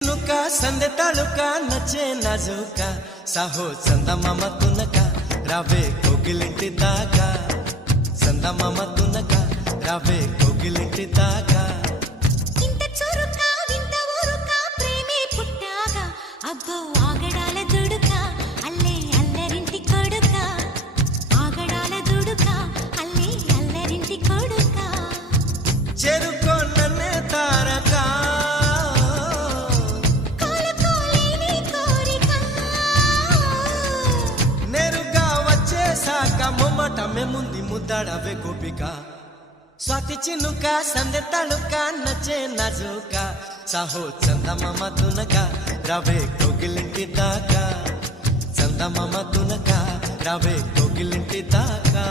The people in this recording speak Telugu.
नुका संदे तालुका नचे नाजुका साहो चंदमाम तुनका रावे कोगिलिंटी दागा चंदमाम तुनका रावे कोगिलिंटी दागा इंत चुरुका विंत ऊरुका प्रेमे पुट्टागा अब्बो आगडाల దుడుకా అల్లే అల్లరింటి కొడుకా ఆగడాల దుడుకా అల్లే అల్లరింటి కొడుకా చెరుకో నన్నే తారకా మొమ్మటమే ముందు ముద్దాడవే గోపిక స్వాతి చినుక సందె తళుక నచ్చే నాజుక సాహో చందమామ తునక రవే కోగిలింటి దాకా చందమామ తునక రవే కోగిలింటి దాకా